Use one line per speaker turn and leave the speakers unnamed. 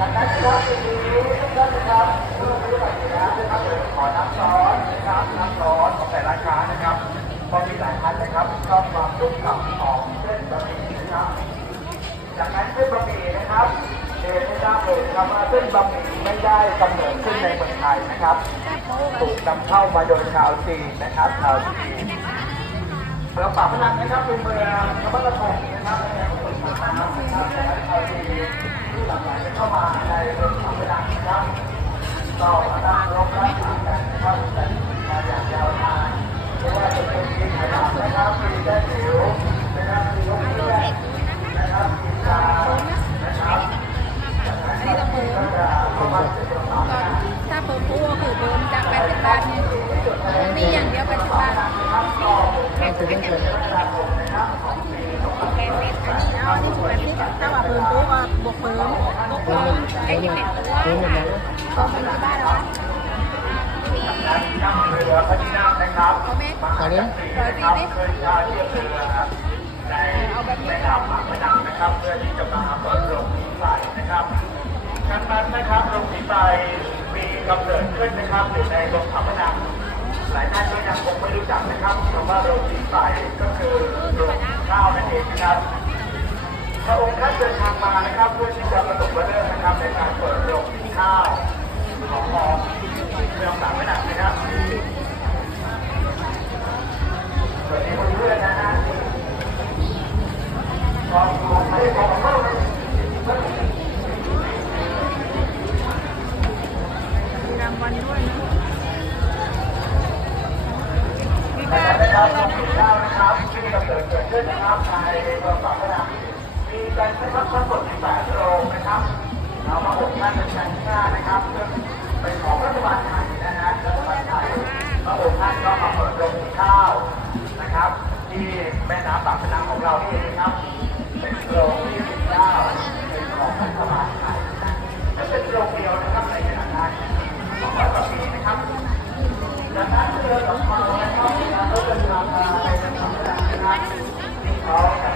จากนั้นนะครับทีนี้ทุกท่านะครับเมื่อรู้แบบนี้แล้วนะครับเดี๋ยวขอน้ำร้อนนะครับน้ำร้อนของแต่ละร้านะครับเพอมีหลายท่านนะครับชอบความนุ่มฉ่ำของเส้นบะหมี่นะครับจากนั้นเส้นบะหมี่นะครับเรียนให้ทราบเลยนะครับว่าเส้นบะหมี่ไม่ได้กำเนิดขึ้นในเมืองไทยนะครับ ถูกนำเข้ามาโดยชาวจีนนะครับชาวจีนเมืองปากพนังนะครับเป็นเมืองธรรมรนะครับาตั้งรกรักษากันนะครับแต่มาอย่างยาวนานไม่ว่าจะเป็นปีไหนนะครับปีแดงหิวนะครับปีลูกเรือนะครับปีกานะครับ
อันนี้ก็เปิดถ้าเปิดผู้ก็คือเปิดจากแปดสิบบาทเนี่ยมีอย่างเดียวแปดสิบบาท
ไม่คือต้องเกิน
แปดสิบอันนี้เอาอันนี้แปดสิบถ้าว่าเปิดผู้ก็บวกเพิ่มบวก
เพิ่
เพิ่
ม
ม
เพิ่มเพิ่มเพิ่ม
เอาเป็นที่บ้านแล้ว
นั่งเรือพระที่นั่งนะครับ
เอาไหม
มา
ตอนนี้
นะครับเคยพา า เที่ยวเรือในแม่น้ำปากพนังนะครับเพื่อที่จะมาเปิดโรงผีไฟนะครับครั้งนั้นนะครับโรงผีไฟมีกำเนิดขึ้นนะครับอยู่ในโรงปากพนังหลายท่านก็ยังคงไม่รู้จักนะครับคำว่าโรงผีไฟก็คือโรงข้าวนั่นเองนะครับพระองค์ท่านเดินทางมานะครับเพื่อที่จะประสบเรื่องนะครับในการเปิดโรงสีข้าวของมองเมืองปากพนังนะครับสวัสดีเพื่อนๆน ด้วยนะครับในโทรศัพท์ก็ได้มีการใช้รถทั้งหมด18โรงนะครับเรามาอบท่านเป็นการ Thank.